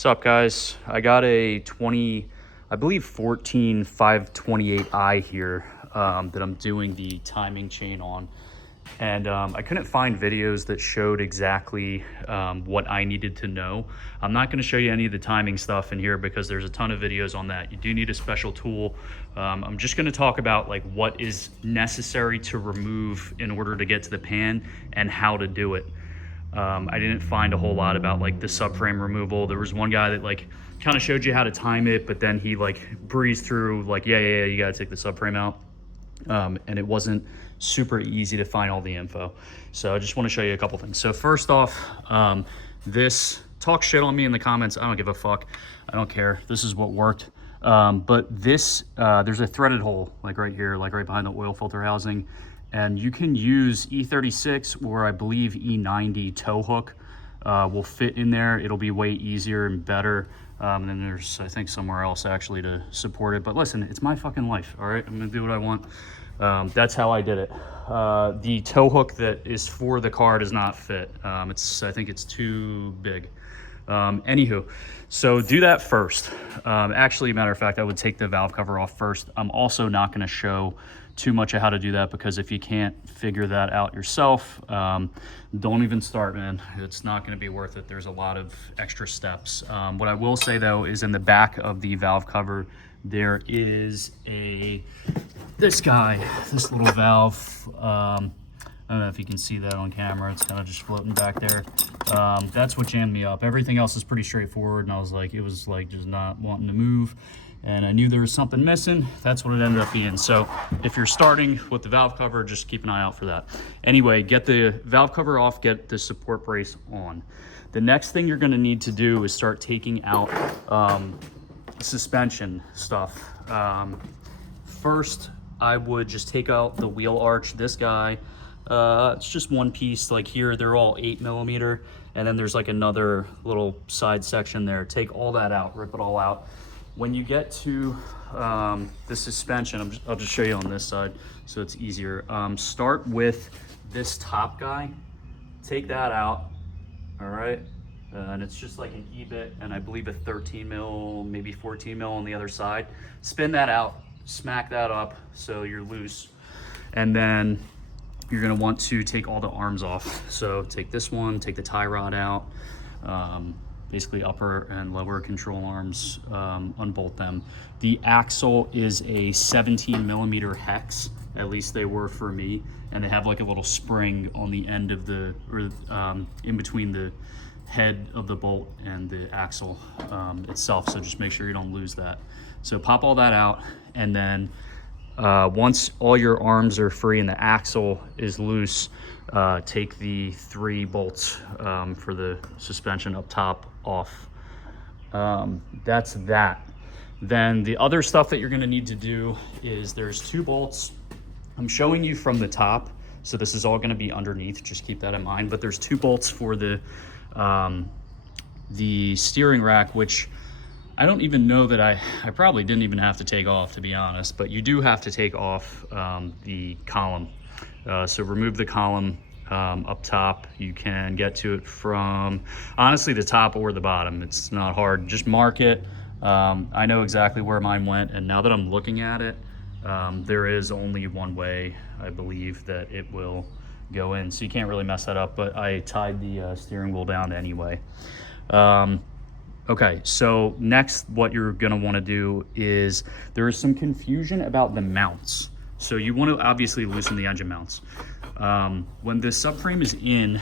What's up, guys? I got a 14 528i here that I'm doing the timing chain on. And I couldn't find videos that showed exactly what I needed to know. I'm not going to show you any of the timing stuff in here because there's a ton of videos on that. You do need a special tool. I'm just going to talk about like what is necessary to remove in order to get to the pan and how to do it. I didn't find a whole lot about like the subframe removal. There was one guy that like kind of showed you how to time it, but then he like breezed through like, yeah, you got to take the subframe out. And it wasn't super easy to find all the info. So I just want to show you a couple things. So first off, this, talk shit on me in the comments. I don't give a fuck. I don't care. This is what worked. But this, there's a threaded hole like right here, like right behind the oil filter housing. And you can use E36 or I believe E90 tow hook will fit in there. It'll be way easier and better. And then there's, I think, somewhere else actually to support it. But listen, it's my fucking life, all right? I'm gonna do what I want. That's how I did it. The tow hook that is for the car does not fit. I think it's too big. Anywho, so do that first. Actually, matter of fact, I would take the valve cover off first. I'm also not gonna show too much of how to do that because if you can't figure that out yourself, don't even start, man. It's not going to be worth it. There's a lot of extra steps. What I will say though is in the back of the valve cover there is this little valve. I don't know if you can see that on camera. It's kind of just floating back there. That's what jammed me up. Everything else is pretty straightforward, and it was like just not wanting to move. And I knew there was something missing. That's what it ended up being. So if you're starting with the valve cover, just keep an eye out for that. Anyway, get the valve cover off, get the support brace on. The next thing you're gonna need to do is start taking out suspension stuff. First, I would just take out the wheel arch. This guy, it's just one piece. Like here, they're all 8mm, and then there's like another little side section there. Take all that out, rip it all out. When you get to the suspension, I'll just show you on this side so it's easier. Start with this top guy, take that out, all right? And it's just like an E-bit and I believe a 13mm, maybe 14mm on the other side. Spin that out, smack that up so you're loose. And then you're gonna want to take all the arms off. So take this one, take the tie rod out, basically upper and lower control arms, unbolt them. The axle is a 17mm hex, at least they were for me, and they have like a little spring on the end of the, or in between the head of the bolt and the axle itself, so just make sure you don't lose that. So pop all that out, and then once all your arms are free and the axle is loose, take the 3 bolts for the suspension up top off. That's that. Then the other stuff that you're going to need to do is there's 2 bolts. I'm showing you from the top, so this is all going to be underneath. Just keep that in mind. But there's 2 bolts for the steering rack, which I don't even know that I probably didn't even have to take off, to be honest. But you do have to take off the column. So remove the column up top. You can get to it from honestly the top or the bottom. It's not hard. Just mark it. I know exactly where mine went, and now that I'm looking at it, there is only one way I believe that it will go in, so you can't really mess that up. But I tied the steering wheel down anyway. Okay, so next what you're gonna wanna do is there is some confusion about the mounts. So you wanna obviously loosen the engine mounts. When the subframe is in,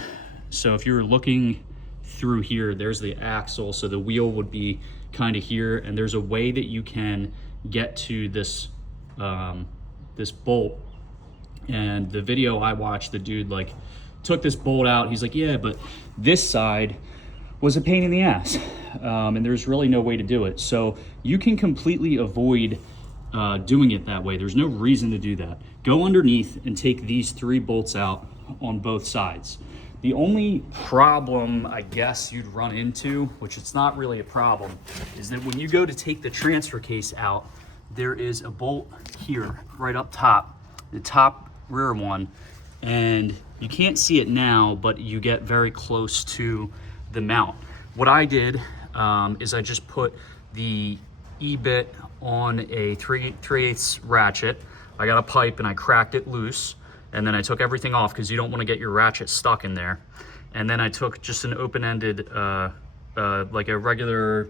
so if you're looking through here, there's the axle, so the wheel would be kind of here, and there's a way that you can get to this, this bolt. And the video I watched, the dude like took this bolt out. He's like, yeah, but this side was a pain in the ass. And there's really no way to do it. So you can completely avoid doing it that way. There's no reason to do that. Go underneath and take these 3 bolts out on both sides. The only problem I guess you'd run into, which it's not really a problem, is that when you go to take the transfer case out, there is a bolt here, right up top, the top rear one, and you can't see it now, but you get very close to the mount. What I did is I just put the E-bit on a 3/8 ratchet. I got a pipe and I cracked it loose, and then I took everything off because you don't want to get your ratchet stuck in there. And then I took just an open-ended, like a regular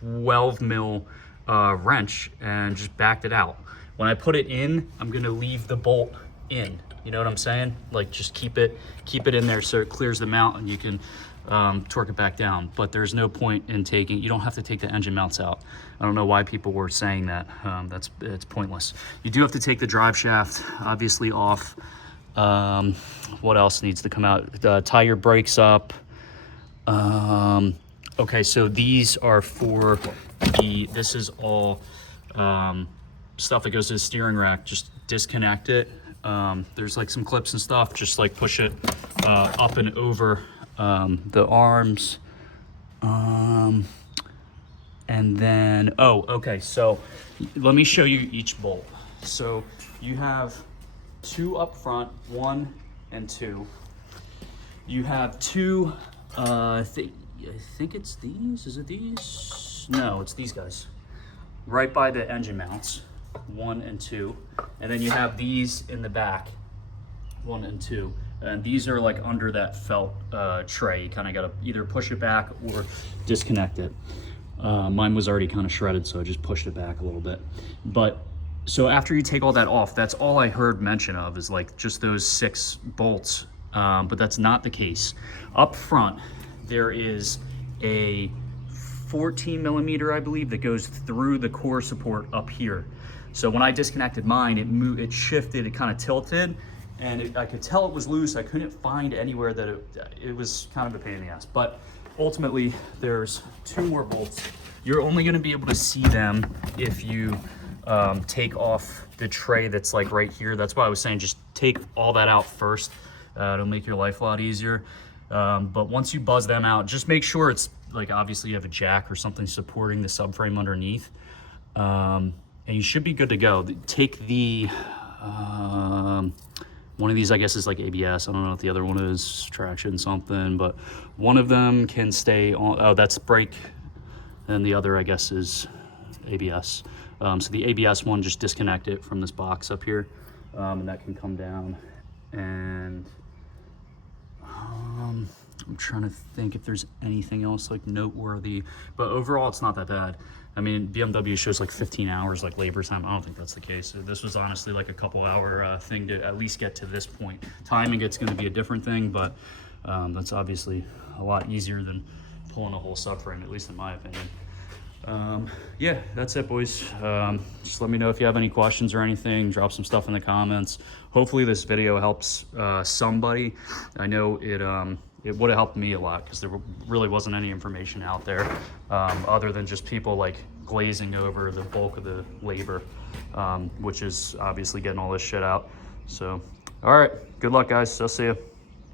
12 mil wrench, and just backed it out. When I put it in, I'm gonna leave the bolt in. You know what I'm saying? Like, just keep it in there so it clears the mount and you can torque it back down. But there's no point in taking, you don't have to take the engine mounts out. I don't know why people were saying that. It's pointless. You do have to take the drive shaft obviously off. What else needs to come out? Tie your brakes up. Okay, so these are for this is all stuff that goes to the steering rack. Just disconnect it. There's like some clips and stuff, just like push it up and over the arms. And then, oh, okay, so let me show you each bolt. So you have 2 up front, 1 and 2. You have 2, I think it's these, is it these? No, it's these guys. Right by the engine mounts, 1 and 2. And then you have these in the back, 1 and 2. And these are like under that felt tray. You kind of got to either push it back or disconnect it. Mine was already kind of shredded, so I just pushed it back a little bit. But so after you take all that off, that's all I heard mention of is like just those 6 bolts. But that's not the case. Up front, there is a 14 millimeter, I believe, that goes through the core support up here. So when I disconnected mine, it shifted, it kind of tilted, and I could tell it was loose. I couldn't find anywhere that it was kind of a pain in the ass. But ultimately, there's 2 more bolts. You're only gonna be able to see them if you take off the tray that's like right here. That's why I was saying just take all that out first. It'll make your life a lot easier. But once you buzz them out, just make sure it's like, obviously you have a jack or something supporting the subframe underneath. And you should be good to go. Take the, one of these I guess is like ABS. I don't know if the other one is traction something, but one of them can stay on, oh, that's brake. And the other I guess is ABS. So the ABS one, just disconnect it from this box up here. And that can come down. And I'm trying to think if there's anything else like noteworthy, but overall it's not that bad. I mean, BMW shows like 15 hours like labor time. I don't think that's the case. This was honestly like a couple hour thing to at least get to this point. Timing, it's going to be a different thing, but that's obviously a lot easier than pulling a whole subframe, at least in my opinion. Yeah, that's it, boys. Just let me know if you have any questions or anything. Drop some stuff in the comments. Hopefully this video helps somebody. I know it would have helped me a lot because there really wasn't any information out there other than just people like glazing over the bulk of the labor, which is obviously getting all this shit out. So, all right, good luck, guys. I'll see you.